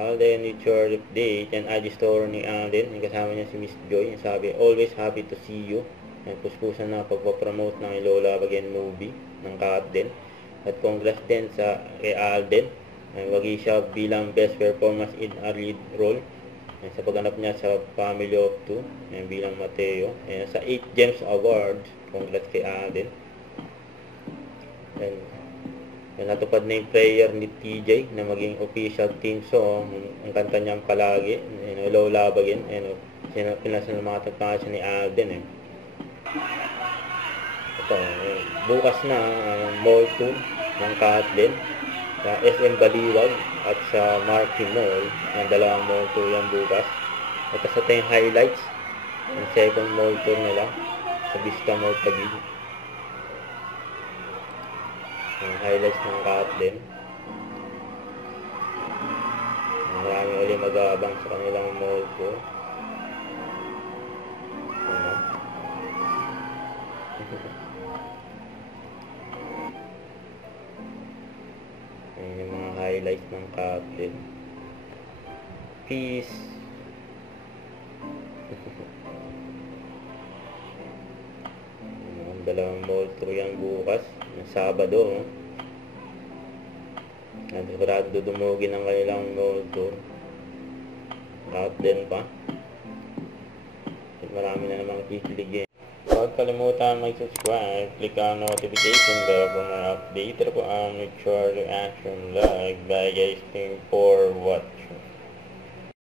Alden with your update. Yan, IG story ni Alden. Yung kasama niya si Miss Joy. Yung sabi, always happy to see you. Yan, puspusan na pagpapromote ng Lola Bagyan movie ng Alden. At congrats din kay Alden. Wagi siya bilang best performance in a lead role. Yan, sa pagganap niya sa Family of Two. Yan, bilang Mateo. Yan, sa 8 Gems Award. Congrats kay Alden. Yan. Natupad na yung prayer ni TJ na maging official team song. Ang kanta niyang palagi, Lola Bagin. Pinasa ng mga tagpangasya ni Alden. Ito, bukas na mall tour ng Kathleen sa SM Baliwag at sa Marquee Mall. Ang dalawang mall tour yan bukas. Ito sa yung highlights ng second mall tour nila sa Vista Mall Taguig. Ang highlights ng Kathleen. Marami ulit mag-aabang sa kanilang mall tour. Ayan yung mga highlights ng Kathleen. Peace. Ang dalawang mall tour yan bukas. Ng Sabado. Sigurado dumugin ang kanilang mall tour. Kathleen pa. At marami na namang kikiligin. Huwag kalimutan mag-subscribe, click ang notification bell for more update. Ito po ang Mutual Reaction Live. Bye guys, thank you for watching.